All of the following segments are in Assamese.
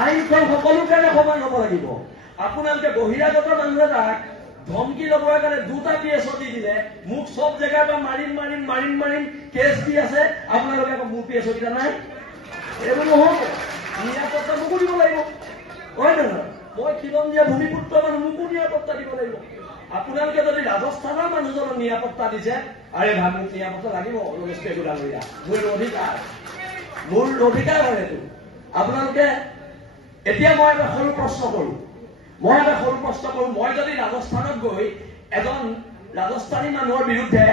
আইনখন সকলোৰ কাৰণে সমান হ'ব লাগিব। আপোনালোকে বহিৰাগত মানুহ এটাক ধমকি ল'বৰ কাৰণে 2টা PSO দি দিলে, মোক চব জেগাৰ পৰা মাৰিম কেছ দি আছে, আপোনালোকে আকৌ মোৰ PSO কেইটা নাই। এইবোৰ নহ'ব, নিৰাপত্তা মোকো দিব লাগিব, হয় নহয়? মই খিলঞ্জীয়া ভূমিপুত্ৰ মানুহ, মোকো নিৰাপত্তা দিব লাগিব। আপোনালোকে যদি ৰাজস্থানৰ মানুহজনক নিৰাপত্তা দিছে, আৰে ভাই মোক নিৰাপত্তা লাগিব, ৰমেশ পেগু ডাঙৰীয়া, মোৰ অধিকাৰ হয় এইটো। আপোনালোকে এতিয়া মই এটা সৰু প্ৰশ্ন কৰোঁ, মই যদি ৰাজস্থানত গৈ এজন ৰাজস্থানী মানুহৰ বিৰুদ্ধে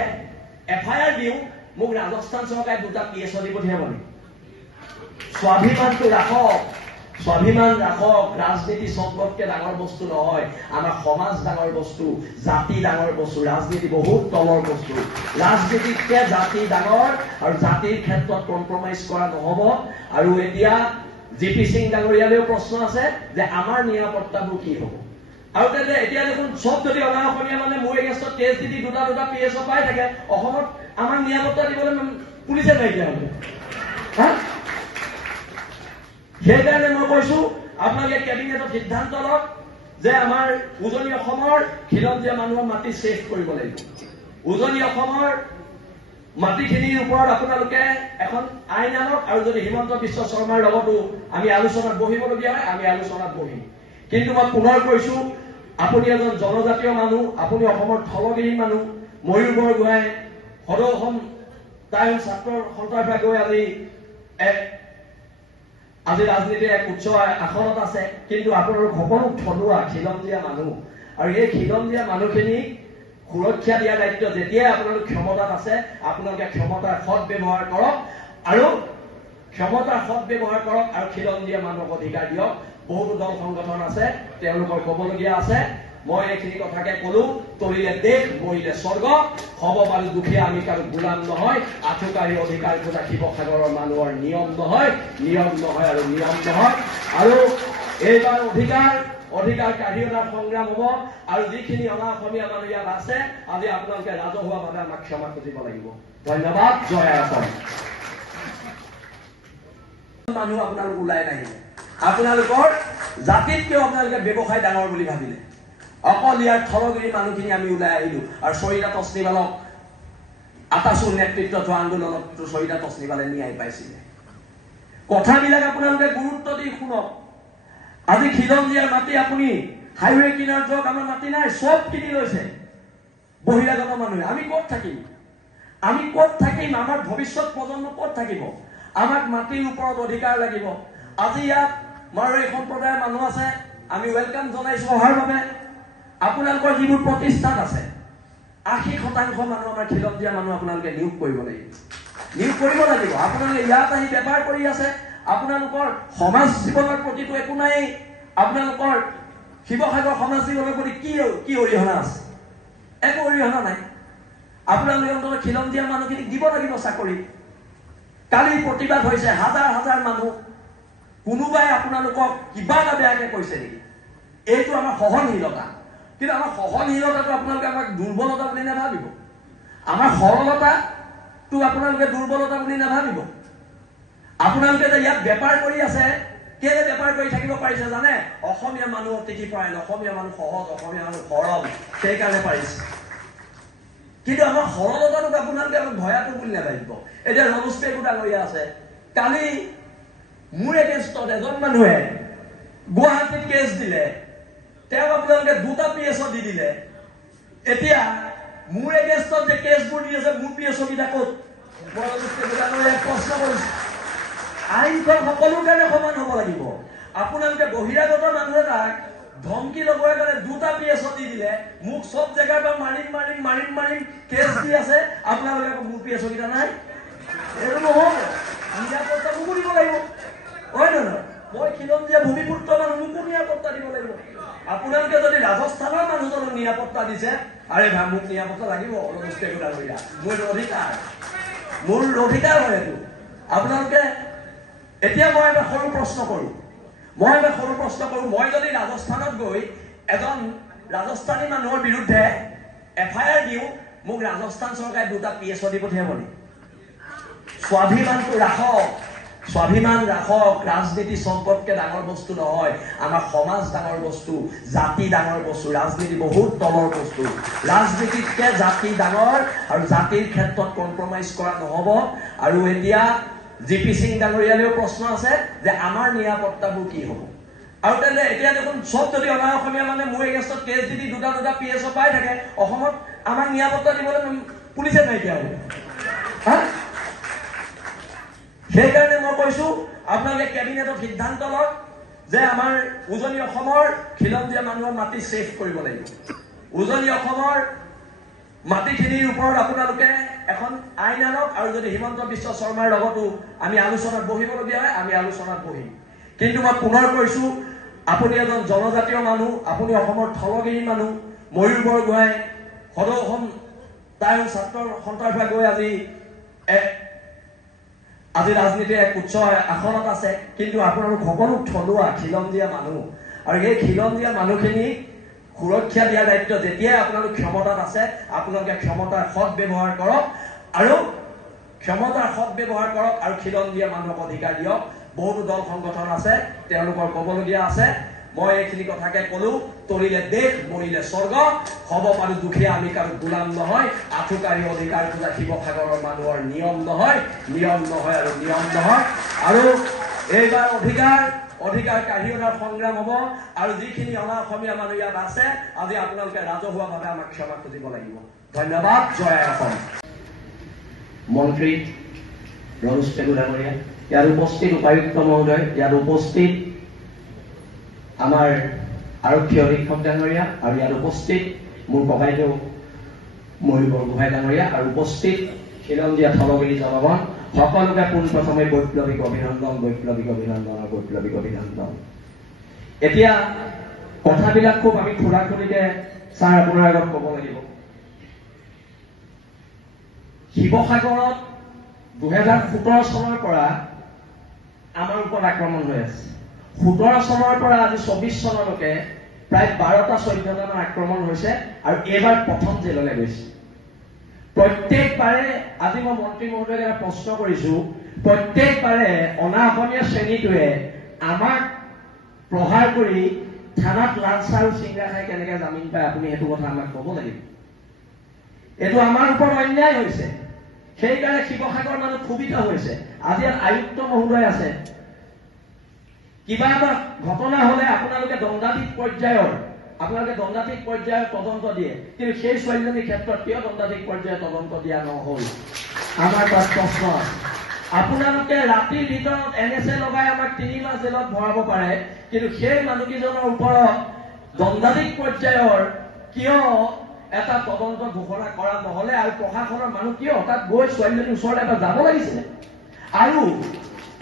FIR দিওঁ, মোক ৰাজস্থান চৰকাৰে 2টা PSO দি পঠিয়াব নেকি? স্বাভিমানটো ৰাখক, স্বাভিমান ৰাখক। ৰাজনীতি চবতকে ডাঙৰ বস্তু নহয়, আমাৰ সমাজ ডাঙৰ বস্তু, জাতি ডাঙৰ বস্তু, ৰাজনীতি বহুত তলৰ বস্তু। ৰাজনীতিতকে জাতি ডাঙৰ, আৰু জাতিৰ ক্ষেত্ৰত কম্প্ৰমাইজ কৰা নহ'ব। আৰু এতিয়া GP সিং ডাঙৰীয়ালৈও প্ৰশ্ন আছে যে আমাৰ নিৰাপত্তাবোৰ কি হ'ব। আৰু এতিয়া দেখোন চব যদি অনা অসমীয়া মানে মোৰ এগেইনষ্টত কেছ দি 2টা PSO পাই থাকে, অসমত আমাক নিৰাপত্তা দিবলৈ পুলিচে নাইকিয়া হ'ব। সেইকাৰণে মই কৈছো, আপোনালোকে কেবিনেটত সিদ্ধান্ত লওক যে আমাৰ উজনি অসমৰ খিলঞ্জীয়া মানুহৰ মাটি ছেভ কৰিব লাগিব। উজনি অসমৰ মাটিখিনিৰ ওপৰত আপোনালোকে এখন আইন আনক, আৰু যদি হিমন্ত বিশ্ব শৰ্মাৰ লগতো আমি আলোচনাত বহিবলগীয়া হয়, আমি আলোচনাত বহিম। কিন্তু মই পুনৰ কৈছো, আপুনি এজন জনজাতীয় মানুহ, আপুনি অসমৰ থলগিৰি মানুহ। ময়ূৰ বৰগোহাঁই সদৌ অসম তাইৰ ছাত্ৰৰ সন্থাৰ পৰা গৈ আজি ৰাজনীতিৰ এক উচ্চ আসনত আছে, কিন্তু আপোনালোক সকলো থলুৱা খিলঞ্জীয়া মানুহ, আৰু এই খিলঞ্জীয়া মানুহখিনিক সুৰক্ষা দিয়াৰ দায়িত্ব যেতিয়াই আপোনালোক ক্ষমতাত আছে, আপোনালোকে ক্ষমতাৰ সৎ ব্যৱহাৰ কৰক, আৰু খিলঞ্জীয়া মানুহক অধিকাৰ দিয়ক। বহুতো দল সংগঠন আছে, তেওঁলোকৰ ক'বলগীয়া আছে। মই এইখিনি কথাকে ক'লো, তলিলে দেশ, মৰিলে স্বৰ্গ। হ'ব পাৰো দুখীয়া, আমি কাৰো গোলাম নহয়। আঠুকাৰী অধিকাৰ খোজা শিৱসাগৰৰ মানুহৰ নিয়ম নহয়। আৰু এইবাৰ অধিকাৰ কাঢ়ি অনাৰ সংগ্ৰাম হ'ব। আৰু যিখিনি অনা অসমীয়া মানুহ ইয়াত আছে, আজি আপোনালোকে ৰাজহুৱাভাৱে আমাক ক্ষমা খুজিব লাগিব। ধন্যবাদ। জয় অসম। মানুহ আপোনালোক ওলাই নাহিলে, আপোনালোকৰ জাতিতকেও আপোনালোকে ব্যৱসায় ডাঙৰ বুলি ভাবিলে। অকল ইয়াৰ থলগিৰি মানুহখিনি আমি ওলাই আহিলো, আৰু চৰিতা তছনিৱালক আতাচুৰ নেতৃত্বত হোৱা আন্দোলনত চৰিতা তছনিৱালে ন্যায় পাইছিলে। কথাবিলাক আপোনালোকে গুৰুত্ব দি শুনক। আজি খিলঞ্জীয়াৰ মাটি আপুনি হাইৱে কিনাৰত যাওক, আমাৰ মাটি নাই, চব কিনি লৈছে বহিৰাগত মানুহে। আমি ক'ত থাকিম? আমাৰ ভৱিষ্যত প্ৰজন্ম ক'ত থাকিব? আমাক মাটিৰ ওপৰত অধিকাৰ লাগিব। আজি ইয়াত মাৰোৱাৰী সম্প্ৰদায়ৰ মানুহ আছে, আমি ৱেলকাম জনাইছো অহাৰ বাবে। আপোনালোকৰ যিবোৰ প্ৰতিষ্ঠান আছে, 80% মানুহ আমাৰ খিলঞ্জীয়া মানুহ আপোনালোকে নিয়োগ কৰিব লাগিব। আপোনালোকে ইয়াত আহি বেপাৰ কৰি আছে, আপোনালোকৰ সমাজ জীৱনৰ প্ৰতিটো একো নাই। আপোনালোকৰ শিৱসাগৰ সমাজ জীৱনৰ প্ৰতি কি অৰিহণা আছে? একো অৰিহণা নাই। আপোনালোকে অন্তত খিলঞ্জীয়া মানুহখিনিক দিব লাগিব চাকৰি। কালি প্ৰতিবাদ হৈছে, হাজাৰ মানুহ। কোনোবাই আপোনালোকক কিবা এটা বেয়াকে কৈছে নেকি? এইটো আমাৰ সহনশীলতা। কিন্তু আমাৰ সহনশীলতাটো আপোনালোকে আমাক দুৰ্বলতা বুলি নাভাবিব। আমাৰ সৰলতাটো আপোনালোকে দুৰ্বলতা বুলি নাভাবিব। আপোনালোকে যে ইয়াত বেপাৰ কৰি আছে, কেলে বেপাৰ কৰি থাকিব পাৰিছে জানে? অসমীয়া মানুহ অতিথিপৰায়ণ, অসমীয়া মানুহ সহজ, অসমীয়া মানুহ সৰল, সেইকাৰণে পাৰিছে। কিন্তু আমাৰ সৰলতাটোক আপোনালোকে আমাক ভয়াটো বুলি নাভাবিব। এতিয়া ৰমেশ পেগু ডাঙৰীয়া আছে, কালি মোৰ এগেইনষ্টত এজন মানুহে গুৱাহাটীত কেছ দিলে, তেওঁক আপোনালোকে 2টা PSO দি দিলে। এতিয়া মোৰ এগেইনষ্টত যে কেছবোৰ দি আছে, মোৰ PSO কেইটা ক'ত? মই ৰমেশ পেগু ডাঙৰীয়াক প্ৰশ্ন কৰিছো। আইনখন সকলোৰ কাৰণে সমান হ'ব লাগিব। আপোনালোকে বহিৰাগত মানুহ এটাক ধমকি ল'বৰ কাৰণে 2টা PSO দি দিলে, মোক চব জেগাৰ পৰা মাৰিম কেছ দি আছে, আপোনালোকে আকৌ মোৰ PSO কেইটা নাই। এইটো নহ'ব, নিৰাপত্তা মোকো দিব লাগিব, হয় নহয়? মই খিলঞ্জীয়া ভূমিপুত্ৰ মানুহ, মোকো নিৰাপত্তা দিব লাগিব। আপোনালোকে যদি ৰাজস্থানৰ মানুহজনক নিৰাপত্তা দিছে, আৰে ভাই মোক নিৰাপত্তা লাগিব, ৰমেশ পেগু ডাঙৰীয়া, মোৰ অধিকাৰ হয় এইটো। আপোনালোকে এতিয়া মই এটা সৰু প্ৰশ্ন কৰোঁ, মই যদি ৰাজস্থানত গৈ এজন ৰাজস্থানী মানুহৰ বিৰুদ্ধে FIR দিওঁ, মোক ৰাজস্থান চৰকাৰে 2টা PSO দি পঠিয়াব নেকি? স্বাভিমানটো ৰাখক, স্বাভিমান ৰাখক। ৰাজনীতি সম্পদকে ডাঙৰ বস্তু নহয়, আমাৰ সমাজ ডাঙৰ বস্তু, জাতি ডাঙৰ বস্তু, ৰাজনীতি বহুত তলৰ বস্তু। ৰাজনীতিতকে জাতি ডাঙৰ আৰু জাতিৰ ক্ষেত্ৰত কম্প্ৰমাইজ কৰা নহব। আৰু এতিয়া জিপি সিং ডাঙৰীয়ালেও প্ৰশ্ন আছে যে আমাৰ নিৰাপত্তাবোৰ কি হ'ব। আৰু তেনে এতিয়া দেখোন চব যদি অনা অসমীয়া মানে মোৰ এগেইনষ্টত কেছ দি দুটা PSO পাই থাকে, অসমত আমাক নিৰাপত্তা দিবলৈ পুলিচে নাইকিয়া হ'ব। সেইকাৰণে মই কৈছো আপোনালোকে কেবিনেটত সিদ্ধান্ত লওক যে আমাৰ উজনি অসমৰ খিলঞ্জীয়া মানুহৰ মাটি ছেভ কৰিব লাগিব। উজনি অসমৰ মাটিখিনিৰ ওপৰত আপোনালোকে এখন আইন আনক। আৰু যদি হিমন্ত বিশ্ব শৰ্মাৰ লগতো আমি আলোচনাত বহিবলগীয়া হয়, আমি আলোচনাত বহিম। কিন্তু মই পুনৰ কৈছো, আপুনি এজন জনজাতীয় মানুহ, আপুনি অসমৰ থলগিৰি মানুহ, ময়ূৰ বৰগোহাঁই সদৌ অসম তাইৰ ছাত্ৰৰ সন্তানভাৱে গৈ আজি ৰাজনীতিৰ এক উচ্চ আসনত আছে। কিন্তু আপোনালোক সকলো থলুৱা খিলঞ্জীয়া মানুহ, আৰু এই খিলঞ্জীয়া মানুহখিনিক সুৰক্ষা দিয়াৰ দায়িত্ব যেতিয়াই আপোনালোক ক্ষমতাত আছে, আপোনালোকে ক্ষমতাৰ সৎ ব্যৱহাৰ কৰক আৰু খিলঞ্জীয়া মানুহক অধিকাৰ দিয়ক। বহুতো দল সংগঠন আছে, তেওঁলোকৰ ক'বলগীয়া আছে। মই এইখিনি কথাকে ক'লো, তৰিলে দেশ মৰিলে স্বৰ্গ, হ'ব পাৰো দুখীয়া, আমি কাৰো গোলাম নহয়। আঠুকাৰী অধিকাৰ খোজা শিৱসাগৰৰ মানুহৰ নিয়ম নহয় আৰু নিয়ম নহয়। আৰু এইবাৰ অধিকাৰ কাঢ়ি অনাৰ সংগ্ৰাম হ'ব। আৰু যিখিনি অনা অসমীয়া মানুহ ইয়াত আছে, আজি আপোনালোকে ৰাজহুৱাভাৱে আমাক ক্ষমা খুজিব লাগিব। ধন্যবাদ। জয় অসম। মন্ত্ৰী ৰনোজ পেগু ডাঙৰীয়া, ইয়াত উপস্থিত উপায়ুক্ত মহোদয়, ইয়াত উপস্থিত আমাৰ আৰক্ষী অধীক্ষক ডাঙৰীয়া, আৰু ইয়াত উপস্থিত মোৰ ককাইদেউ ময়ূৰ বৰগোহাঁই ডাঙৰীয়া, আৰু উপস্থিত খিলঞ্জীয়া থলগিৰি জনগণ, সকলোকে পোনপ্ৰথমে বৈপ্লৱিক অভিনন্দন। এতিয়া কথাবিলাক খুব আমি খোলাখুলিকে ছাৰ আপোনাৰ আগত ক'ব লাগিব। শিৱসাগৰত 2017 চনৰ পৰা আমাৰ ওপৰত আক্ৰমণ হৈ আছে। 17 চনৰ পৰা আজি 24 চনলৈকে প্ৰায় 12-14টা আক্ৰমণ হৈছে, আৰু এইবাৰ প্ৰথম জেললৈ গৈছে। প্ৰত্যেকবাৰে আজি মই মন্ত্ৰী মহোদয়ক এটা প্ৰশ্ন কৰিছো, প্ৰত্যেকবাৰে অনা অসমীয়া শ্ৰেণীটোৱে আমাক প্ৰহাৰ কৰি থানাত লাঞ্চ আৰু চিংৰা খাই কেনেকে জামিন পায়, আপুনি সেইটো কথা আমাক ক'ব লাগিব। এইটো আমাৰ ওপৰত অন্যায় হৈছে। সেইকাৰণে শিৱসাগৰ মানুহ ক্ষোভিত হৈছে। আজি ইয়াত আয়ুক্ত মহোদয় আছে, কিবা এটা ঘটনা হলে আপোনালোকে দণ্ডাধীশ পৰ্যায়ৰ তদন্ত দিয়ে, কিন্তু সেই ছোৱালীজনীৰ ক্ষেত্ৰত কিয় দণ্ডাধীশ পৰ্যায়ৰ তদন্ত দিয়া নহল? আমাৰ তাত প্ৰশ্ন আছে। আপোনালোকে ৰাতিৰ ভিতৰত NSA লগাই আমাক 3 মাহ জেলত ভৰাব পাৰে, কিন্তু সেই মানুহকেইজনৰ ওপৰত দণ্ডাধীশ পৰ্যায়ৰ কিয় এটা তদন্ত ঘোষণা কৰা নহলে? আৰু প্ৰশাসনৰ মানুহ কিয় তাত গৈ ছোৱালীজনীৰ ওচৰলৈ এবাৰ যাব লাগিছিলে? আৰু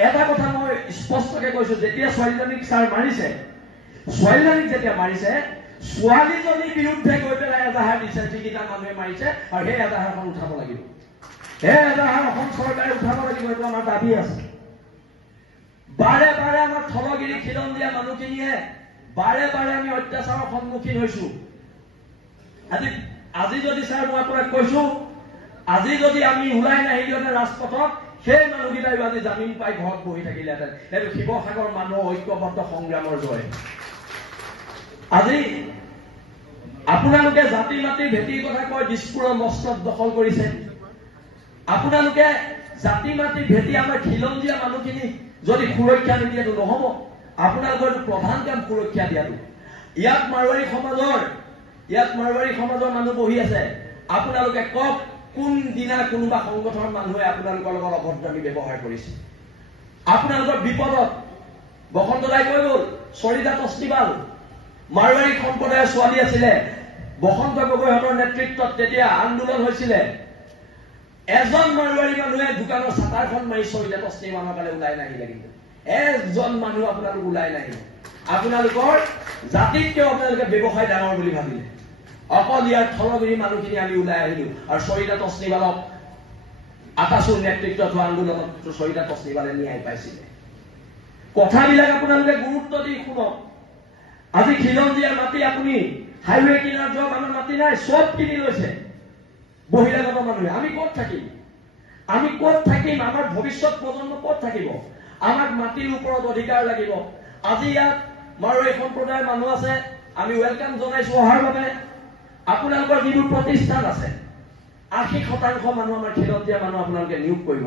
এটা কথা মই স্পষ্টকে কৈছো, যেতিয়া ছোৱালীজনীক ছাৰ মাৰিছে, ছোৱালীজনীৰ বিৰুদ্ধে গৈ পেলাই এজাহাৰ দিছে, যিকেইটা মানুহে মাৰিছে, আৰু সেই এজাহাৰখন উঠাব লাগিব। সেই এজাহাৰ অসম চৰকাৰে উঠাব লাগিব, এইটো আমাৰ দাবী আছে। বাৰে বাৰে আমাৰ থলগিৰি খিলঞ্জীয়া মানুহখিনিয়ে বাৰে আমি অত্যাচাৰৰ সন্মুখীন হৈছো। আজি যদি ছাৰ মই আপোনাক কৈছো, আজি যদি আমি ওলাই নাহিলোহেঁতেন ৰাজপথত, সেই মানুহকেইটাই আজি জামিন পাই ঘৰত বহি থাকিলেহেঁতেন। সেইটো শিৱসাগৰ মানুহৰ ঐক্যবদ্ধ সংগ্ৰামৰ জয়। আজি আপোনালোকে জাতি মাটিৰ ভেটিৰ কথা কয়, দিছপুৰৰ মস্তত দখল কৰিছে। আপোনালোকে জাতি মাটিৰ ভেটি আমাৰ খিলঞ্জীয়া মানুহখিনি যদি সুৰক্ষা নিদিয়েতো নহব। আপোনালোকৰ প্ৰধান কাম সুৰক্ষা দিয়াটো। ইয়াত মাৰোৱাৰী সমাজৰ মানুহ বহি আছে। আপোনালোকে কওক, কোনদিনা কোনোবা সংগঠনৰ মানুহে আপোনালোকৰ লগত অভদ্ৰামী ব্যৱহাৰ কৰিছে? আপোনালোকৰ বিপদত বসন্ত দাই কৈ গ'ল, চৰিতা তস্তিবাল মাৰোৱাৰী সম্প্ৰদায়ৰ ছোৱালী আছিলে, বসন্ত গগৈহঁতৰ নেতৃত্বত তেতিয়া আন্দোলন হৈছিলে। এজন মাৰোৱাৰী মানুহে দোকানৰ ছাটাৰখন মাৰি চৰিতা তস্তিবালৰ কাৰণে ওলাই নাহিলে। কিন্তু এজন মানুহ আপোনালোক ওলাই নাহিলে। আপোনালোকৰ জাতিতকেও আপোনালোকে ব্যৱসায় ডাঙৰ বুলি ভাবিলে। অকল ইয়াৰ থলগিৰি মানুহখিনি আমি ওলাই আহিলো, আৰু চৰিতা তস্তিবালক আকাশুৰ নেতৃত্বত হোৱা আন্দোলনত চৰিতা তস্তিবালে ন্যায় পাইছিলে। কথাবিলাক আপোনালোকে গুৰুত্ব দি শুনক। আজি খিলঞ্জীয়াৰ মাটি আপুনি হাইৱে কিনাৰত যোৱা মানুহ মাটি নাই, চব কিনি লৈছে বহিৰাগত মানুহে। আমি ক'ত থাকিম? আমাৰ ভৱিষ্যত প্ৰজন্ম ক'ত থাকিব? আমাক মাটিৰ ওপৰত অধিকাৰ লাগিব। আজি ইয়াত মাৰোৱাৰী সম্প্ৰদায়ৰ মানুহ আছে, আমি ৱেলকাম জনাইছো অহাৰ বাবে। আপোনালোকৰ যিবোৰ প্ৰতিষ্ঠান আছে 80% মানুহ আমাৰ খিলঞ্জীয়া মানুহ আপোনালোকে নিয়োগ কৰিব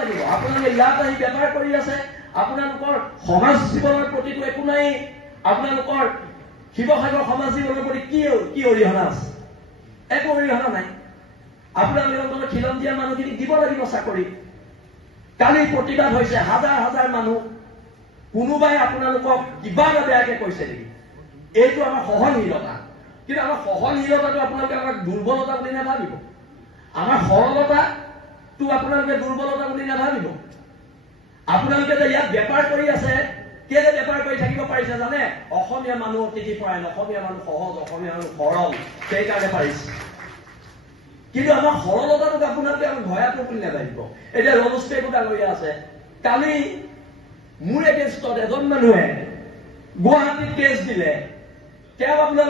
লাগিব। আপোনালোকে ইয়াত আহি বেপাৰ কৰি আছে, আপোনালোকৰ সমাজ জীৱনৰ প্ৰতিটো একো নাই। আপোনালোকৰ শিৱসাগৰ সমাজ জীৱনৰ প্ৰতি কি অৰিহণা আছে? একো অৰিহণা নাই। আপোনালোকে অন্তত খিলঞ্জীয়া মানুহখিনিক দিব লাগিব চাকৰি। কালি প্ৰতিবাদ হৈছে, হাজাৰ হাজাৰ মানুহ। কোনোবাই আপোনালোকক কিবা এটা বেয়াকে কৈছে নেকি? এইটো আমাৰ সহনশীলতা। কিন্তু আমাৰ সহনশীলতাটো আপোনালোকে আমাক দুৰ্বলতা বুলি নাভাবিব। আমাৰ সৰলতাটো আপোনালোকে দুৰ্বলতা বুলি নাভাবিব। আপোনালোকে যে ইয়াত বেপাৰ কৰি আছে, কেলে বেপাৰ কৰি থাকিব পাৰিছে জানে? অসমীয়া মানুহ অতিথি পৰায়ণ, অসমীয়া মানুহ সহজ, অসমীয়া মানুহ সৰল, সেইকাৰণে পাৰিছে। কিন্তু আমাৰ সৰলতাটোক আপোনালোকে আমাক ভয়াতুৰ বুলি নাভাবিব। এতিয়া ৰলষ্টেকো ডাঙৰীয়া আছে, কালি মোৰ এগেইনষ্টত এজন মানুহে গুৱাহাটীত কেছ দিলে, তেওঁ আপোনালোকে